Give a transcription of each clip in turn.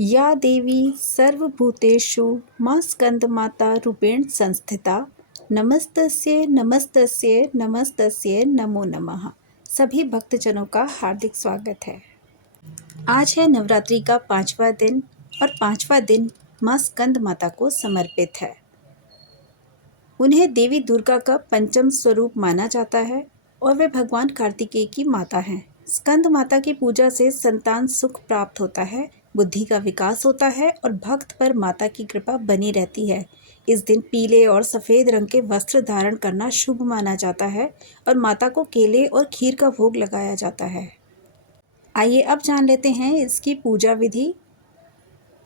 या देवी सर्वभूतेषु मां स्कंदमाता रूपेण संस्थिता नमस्तस्यै नमस्तस्यै नमस्तस्यै नमो नमः। सभी भक्तजनों का हार्दिक स्वागत है। आज है नवरात्रि का 5वां दिन और 5वां दिन मां स्कंद माता को समर्पित है। उन्हें देवी दुर्गा का पंचम स्वरूप माना जाता है और वे भगवान कार्तिकेय की माता हैं। स्कंद माता की पूजा से संतान सुख प्राप्त होता है, बुद्धि का विकास होता है और भक्त पर माता की कृपा बनी रहती है। इस दिन पीले और सफ़ेद रंग के वस्त्र धारण करना शुभ माना जाता है और माता को केले और खीर का भोग लगाया जाता है। आइए अब जान लेते हैं इसकी पूजा विधि।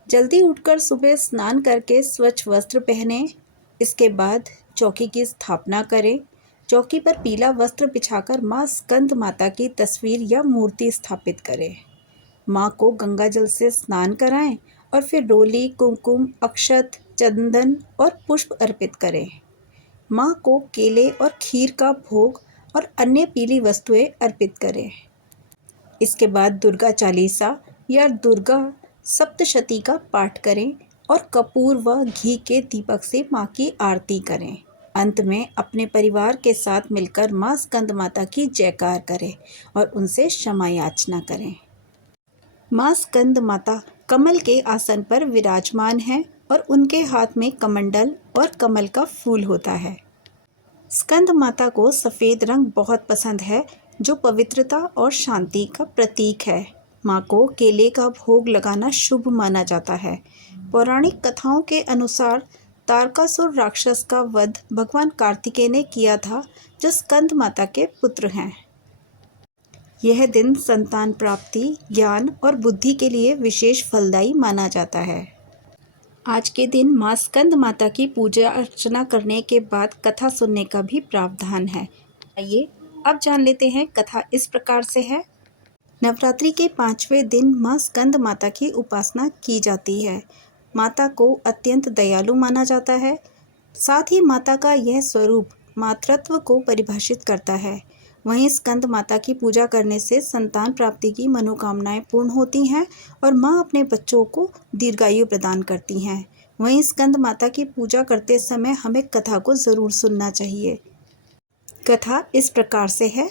जल्दी उठकर सुबह स्नान करके स्वच्छ वस्त्र पहनें। इसके बाद चौकी की स्थापना करें। चौकी पर पीला वस्त्र बिछाकर माँ स्कंद माता की तस्वीर या मूर्ति स्थापित करें। माँ को गंगा जल से स्नान कराएं और फिर रोली, कुमकुम, अक्षत, चंदन और पुष्प अर्पित करें। माँ को केले और खीर का भोग और अन्य पीली वस्तुएं अर्पित करें। इसके बाद दुर्गा चालीसा या दुर्गा सप्तशती का पाठ करें और कपूर व घी के दीपक से माँ की आरती करें। अंत में अपने परिवार के साथ मिलकर माँ स्कंद माता की जयकार करें और उनसे क्षमा याचना करें। माँ स्कंद माता कमल के आसन पर विराजमान हैं और उनके हाथ में कमंडल और कमल का फूल होता है। स्कंद माता को सफ़ेद रंग बहुत पसंद है, जो पवित्रता और शांति का प्रतीक है। माँ को केले का भोग लगाना शुभ माना जाता है। पौराणिक कथाओं के अनुसार तारकासुर राक्षस का वध भगवान कार्तिकेय ने किया था, जो स्कंद माता के पुत्र हैं। यह दिन संतान प्राप्ति, ज्ञान और बुद्धि के लिए विशेष फलदायी माना जाता है। आज के दिन माँ स्कंद माता की पूजा अर्चना करने के बाद कथा सुनने का भी प्रावधान है। आइए अब जान लेते हैं। कथा इस प्रकार से है। नवरात्रि के 5वें दिन माँ स्कंद माता की उपासना की जाती है। माता को अत्यंत दयालु माना जाता है। साथ ही माता का यह स्वरूप मातृत्व को परिभाषित करता है। वहीं स्कंद माता की पूजा करने से संतान प्राप्ति की मनोकामनाएं पूर्ण होती हैं और माँ अपने बच्चों को दीर्घायु प्रदान करती हैं। वहीं स्कंद माता की पूजा करते समय हमें कथा को ज़रूर सुनना चाहिए। कथा इस प्रकार से है।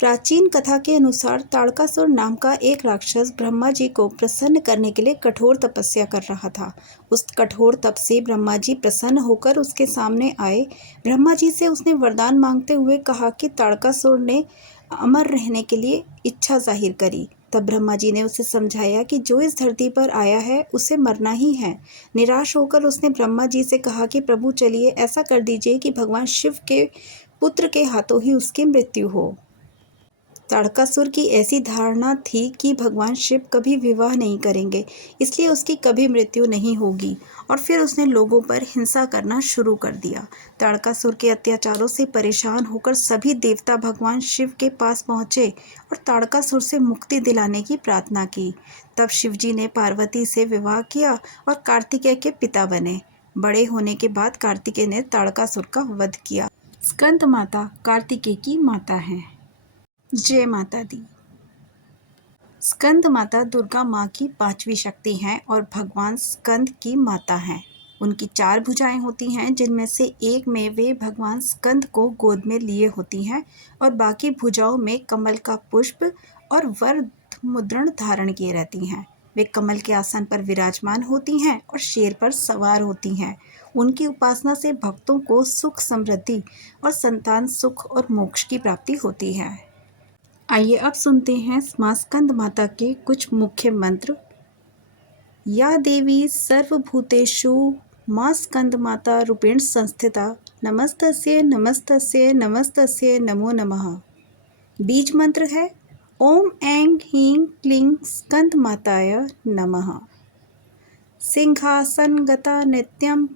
प्राचीन कथा के अनुसार ताड़कासुर नाम का एक राक्षस ब्रह्मा जी को प्रसन्न करने के लिए कठोर तपस्या कर रहा था। उस कठोर तप से ब्रह्मा जी प्रसन्न होकर उसके सामने आए। ब्रह्मा जी से उसने वरदान मांगते हुए कहा कि ताड़कासुर ने अमर रहने के लिए इच्छा जाहिर करी। तब ब्रह्मा जी ने उसे समझाया कि जो इस धरती पर आया है उसे मरना ही है। निराश होकर उसने ब्रह्मा जी से कहा कि प्रभु चलिए ऐसा कर दीजिए कि भगवान शिव के पुत्र के हाथों ही उसकी मृत्यु हो। ताड़कासुर की ऐसी धारणा थी कि भगवान शिव कभी विवाह नहीं करेंगे, इसलिए उसकी कभी मृत्यु नहीं होगी और फिर उसने लोगों पर हिंसा करना शुरू कर दिया। ताड़कासुर के अत्याचारों से परेशान होकर सभी देवता भगवान शिव के पास पहुँचे और ताड़कासुर से मुक्ति दिलाने की प्रार्थना की। तब शिवजी ने पार्वती से विवाह किया और कार्तिकेय के पिता बने। बड़े होने के बाद कार्तिकेय ने ताड़कासुर का वध किया। स्कंद माता कार्तिकेय की माता हैं। जय माता दी। स्कंद माता दुर्गा माँ की 5वीं शक्ति हैं और भगवान स्कंद की माता हैं। उनकी 4 भुजाएं होती हैं, जिनमें से एक में वे भगवान स्कंद को गोद में लिए होती हैं और बाकी भुजाओं में कमल का पुष्प और वर मुद्रण धारण किए रहती हैं। वे कमल के आसन पर विराजमान होती हैं और शेर पर सवार होती हैं। उनकी उपासना से भक्तों को सुख, समृद्धि और संतान सुख और मोक्ष की प्राप्ति होती है। आइए अब सुनते हैं माँ स्कंद माता के कुछ मुख्य मंत्र। या देवी सर्वभूतेषु माँ स्कंद माता रूपेण संस्थिता नमस्तस्यै नमस्तस्यै नमस्तस्यै नमो नमः। बीज मंत्र है ओम ऐं ह्रीं क्लीं स्कंद माताय नमः। सिंहासनगता नित्यं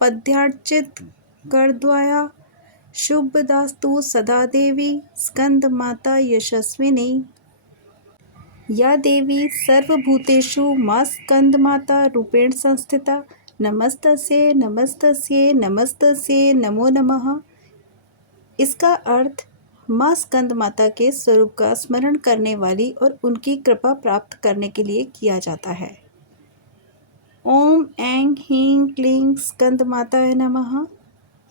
पद्यार्चित करद्वया शुभदास्तु सदा देवी स्कंद माता यशस्विनी। या देवी सर्वभूतेषु माँ स्कंद माता रूपेण संस्थिता नमस्तस्यै नमस्तस्यै नमस्तस्यै नमो नमः। इसका अर्थ माँ स्कंद माता के स्वरूप का स्मरण करने वाली और उनकी कृपा प्राप्त करने के लिए किया जाता है। ओम ऐं ह्रीं क्लीं स्कंद माताय नमः।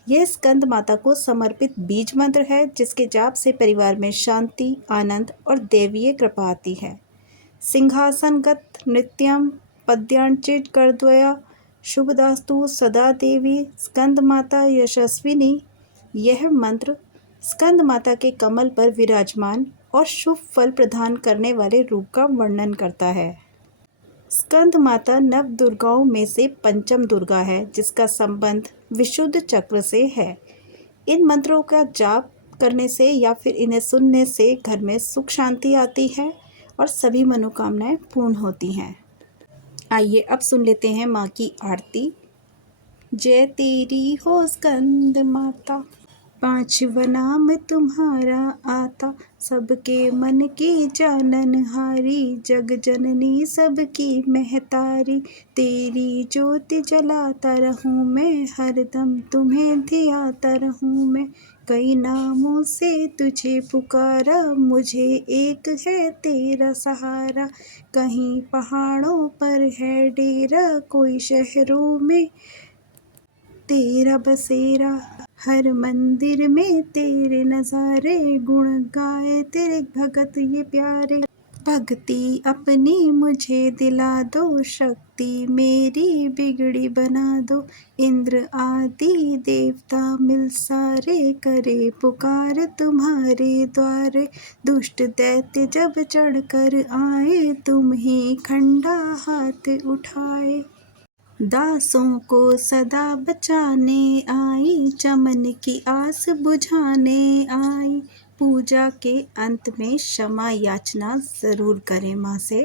यह स्कंद माता को समर्पित बीज मंत्र है जिसके जाप से परिवार में शांति, आनंद और देवीय कृपा आती है। सिंहासनगत नित्यम पद्यांचित करद्वया शुभदास्तु सदा देवी स्कंद माता यशस्विनी। यह मंत्र स्कंद माता के कमल पर विराजमान और शुभ फल प्रदान करने वाले रूप का वर्णन करता है। स्कंद माता नव दुर्गाओं में से पंचम दुर्गा है जिसका संबंध विशुद्ध चक्र से है। इन मंत्रों का जाप करने से या फिर इन्हें सुनने से घर में सुख शांति आती है और सभी मनोकामनाएं पूर्ण होती हैं। आइए अब सुन लेते हैं माँ की आरती। जय तेरी हो स्कंद माता, पांचवा नाम तुम्हारा आता, सबके मन की जाननहारी, जग जननी सबकी महतारी, तेरी ज्योति जलाता रहूं मैं, हरदम तुम्हें धियाता रहूं मैं, कई नामों से तुझे पुकारा, मुझे एक है तेरा सहारा, कहीं पहाड़ों पर है डेरा, कोई शहरों में तेरा बसेरा, हर मंदिर में तेरे नज़ारे, गुण गाए तेरे भगत ये प्यारे, भक्ति अपनी मुझे दिला दो, शक्ति मेरी बिगड़ी बना दो, इंद्र आदि देवता मिल सारे, करे पुकार तुम्हारे द्वारे, दुष्ट दैत्य जब चढ़कर आए, तुम ही खंडा हाथ उठाए, दासों को सदा बचाने आई, चमन की आस बुझाने आई। पूजा के अंत में क्षमा याचना ज़रूर करें माँ से।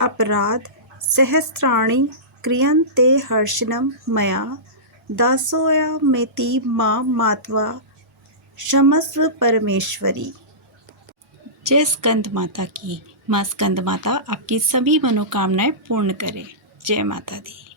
अपराध सहस्राणि क्रियन्ते हर्षणं मया, दासोऽयमेति मां मात्वा क्षमस्व परमेश्वरी। जय स्कंद माता की। माँ स्कंद माता आपकी सभी मनोकामनाएं पूर्ण करे। जय माता दी।